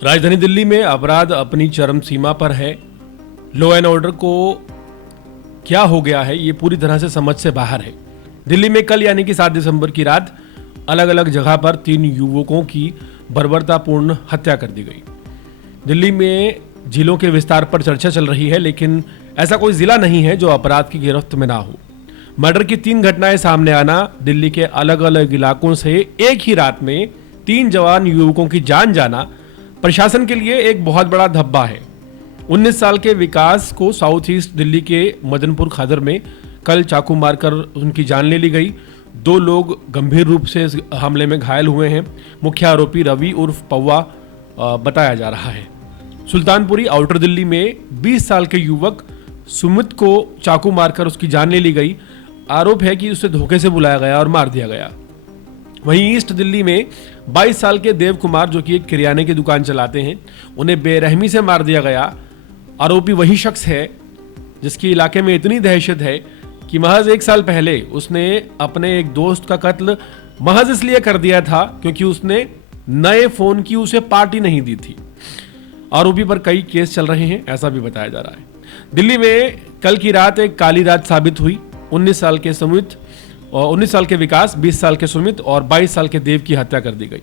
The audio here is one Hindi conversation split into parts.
राजधानी दिल्ली में अपराध अपनी चरम सीमा पर है। लॉ एंड ऑर्डर को क्या हो गया है ये पूरी तरह से समझ से बाहर है। दिल्ली में कल यानी कि 7 दिसंबर की रात अलग अलग जगह पर 3 युवकों की बर्बरतापूर्ण हत्या कर दी गई। दिल्ली में जिलों के विस्तार पर चर्चा चल रही है, लेकिन ऐसा कोई जिला नहीं है जो अपराध की गिरफ्त में ना हो। मर्डर की 3 घटनाएं सामने आना, दिल्ली के अलग अलग इलाकों से एक ही रात में 3 जवान युवकों की जान जाना प्रशासन के लिए एक बहुत बड़ा धब्बा है। 19 साल के विकास को साउथ ईस्ट दिल्ली के मदनपुर खादर में कल चाकू मारकर उनकी जान ले ली गई। 2 लोग गंभीर रूप से इस हमले में घायल हुए हैं। मुख्य आरोपी रवि उर्फ पौवा बताया जा रहा है। सुल्तानपुरी आउटर दिल्ली में 20 साल के युवक सुमित को चाकू मारकर उसकी जान ले ली गई। आरोप है कि उसे धोखे से बुलाया गया और मार दिया गया। वहीं ईस्ट दिल्ली में 22 साल के देव कुमार, जो कि एक किराने की दुकान चलाते हैं, उन्हें बेरहमी से मार दिया गया। आरोपी वही शख्स है जिसकी इलाके में इतनी दहशत है कि महज 1 साल पहले उसने अपने एक दोस्त का कत्ल महज इसलिए कर दिया था क्योंकि उसने नए फोन की उसे पार्टी नहीं दी थी। आरोपी पर कई केस चल रहे हैं, ऐसा भी बताया जा रहा है। दिल्ली में कल की रात एक काली रात साबित हुई। 19 साल के सुमित और 19 साल के विकास, 20 साल के सुमित और 22 साल के देव की हत्या कर दी गई।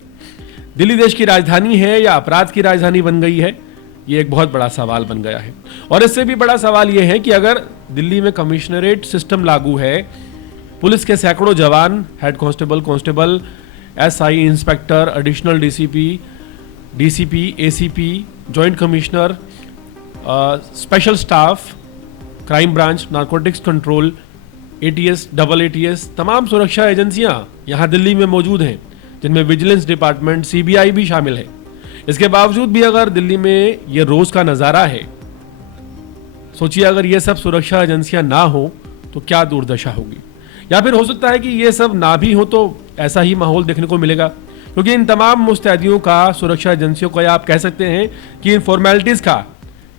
दिल्ली देश की राजधानी है या अपराध की राजधानी बन गई है, ये एक बहुत बड़ा सवाल बन गया है। और इससे भी बड़ा सवाल यह है कि अगर दिल्ली में कमिश्नरेट सिस्टम लागू है, पुलिस के सैकड़ों जवान, head constable, SI, inspector, additional DCP, ACP, joint commissioner, special staff, crime branch, narcotics control, ATS, double ATS, तमाम सुरक्षा एजेंसियां यहां दिल्ली में मौजूद हैं, जिनमें विजिलेंस डिपार्टमेंट, सीबीआई भी शामिल है। इसके बावजूद भी अगर दिल्ली में ये रोज का नजारा है, सोचिए अगर ये सब सुरक्षा एजेंसियां ना हो तो क्या दुर्दशा होगी। या फिर हो सकता है कि ये सब ना भी हो तो ऐसा ही माहौल देखने को मिलेगा, क्योंकि इन तमाम मुस्तैदियों का, सुरक्षा एजेंसियों का, या आप कह सकते हैं कि इन फॉर्मेलिटीज का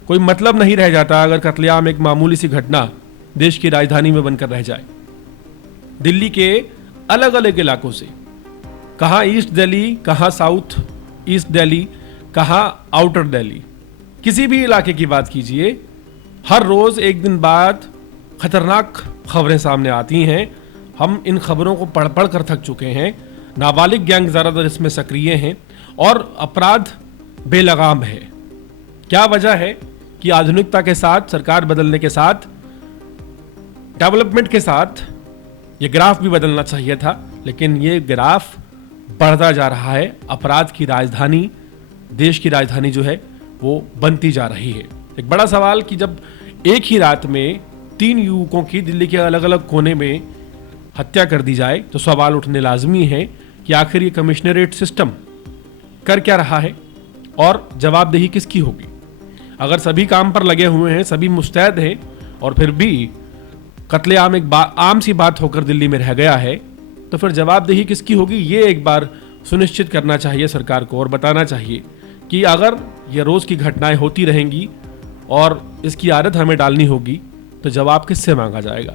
कोई मतलब नहीं रह जाता अगर कत्लेआम एक मामूली सी घटना देश की राजधानी में बनकर रह जाए। दिल्ली के अलग अलग इलाकों से, कहां ईस्ट दिल्ली, कहां साउथ ईस्ट दिल्ली, कहां आउटर दिल्ली, किसी भी इलाके की बात कीजिए, हर रोज एक दिन बाद खतरनाक खबरें सामने आती हैं। हम इन खबरों को पढ़ पढ़ कर थक चुके हैं। नाबालिग गैंग ज्यादातर इसमें सक्रिय हैं और अपराध बेलगाम है। क्या वजह है कि आधुनिकता के साथ, सरकार बदलने के साथ, डेवलपमेंट के साथ ये ग्राफ भी बदलना चाहिए था, लेकिन ये ग्राफ बढ़ता जा रहा है। अपराध की राजधानी, देश की राजधानी जो है वो बनती जा रही है। एक बड़ा सवाल कि जब एक ही रात में 3 युवकों की दिल्ली के अलग अलग कोने में हत्या कर दी जाए तो सवाल उठने लाजमी है कि आखिर ये कमिश्नरेट सिस्टम कर क्या रहा है और जवाबदेही किसकी होगी। अगर सभी काम पर लगे हुए हैं, सभी मुस्तैद हैं, और फिर भी कत्लेआम एक आम सी बात होकर दिल्ली में रह गया है, तो फिर जवाबदेही किसकी होगी, ये एक बार सुनिश्चित करना चाहिए सरकार को और बताना चाहिए कि अगर ये रोज की घटनाएं होती रहेंगी और इसकी आदत हमें डालनी होगी तो जवाब किससे मांगा जाएगा।